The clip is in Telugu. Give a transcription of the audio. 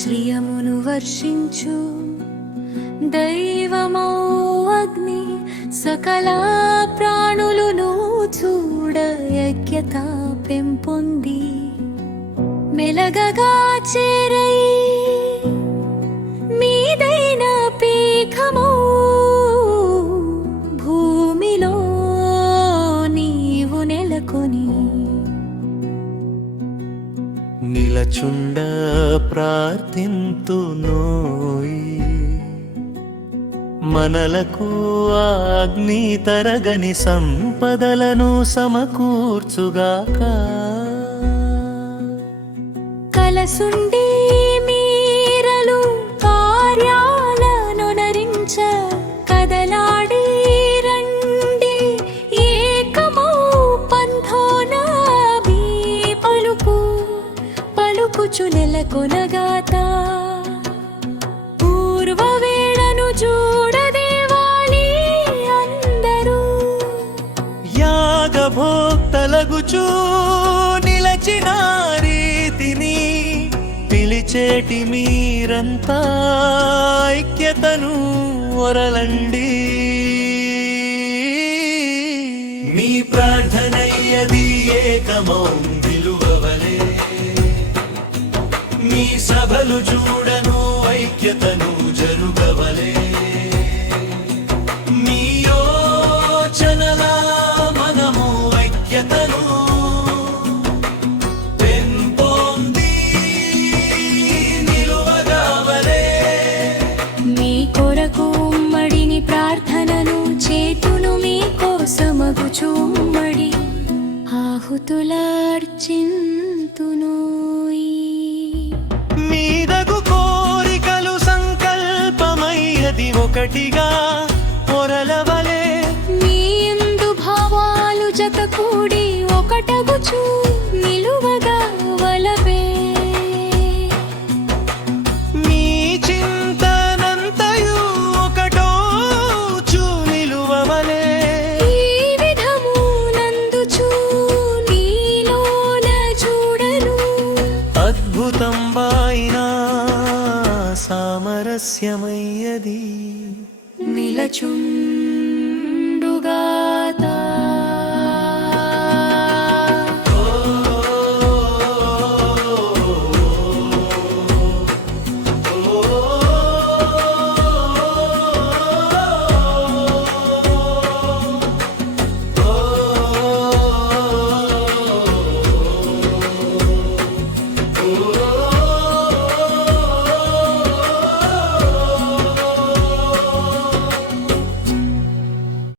శ్రియమును వర్షించు దైవమౌ అగ్ని సకల ప్రాణులను చూడ యజ్ఞత పెంపొంది మెలగగా చేరై మీదైన పీఠమో భూమిలో నీవు నెలకొని నిలచుండ ప్రార్థింతునోయి మనలకు అగ్ని తరగని సంపదలను సమకూర్చుగాక కలసుండి మీరలు కార్యాలను నరించ కదలాడి రండి ఏకమౌ పంథోనాభి పలుకుచు నెలకొనగాత పూర్వ వేళను చూడదేవాలి అందరూ యాగభోక్తలగుచూ నిలచిన రీతిని పిలిచేటి మీరంతా ఐక్యతను ఒరలండి మీ ప్రార్థనయ్యది ఏకమౌ విలువవలే మీ సభలు చూడను ఐక్యతను జరుగవలే మీ యోచనల మనము ఐక్యతను పెంపొంది నిలువగావలే మీ కొరకు ఉమ్మడిని ప్రార్థనను చేతును మీ కోసమగుచు ఉమ్మడి ఆహుతులార్చింతునోయి మీదగు కోరికలు సంకల్పమయ్యది ఒకటిగా పొరలవలే మీ యందు భావాలు జత కూడి ఒకటగుచు నిలువగా వలవే మీ చింతనంతయు ఒకటోచు నిలువవలే ఈ విధము నందుచు నీలోన చూడను అద్భుతం వాయినా సామరస్యమయ్యది నిలచుండ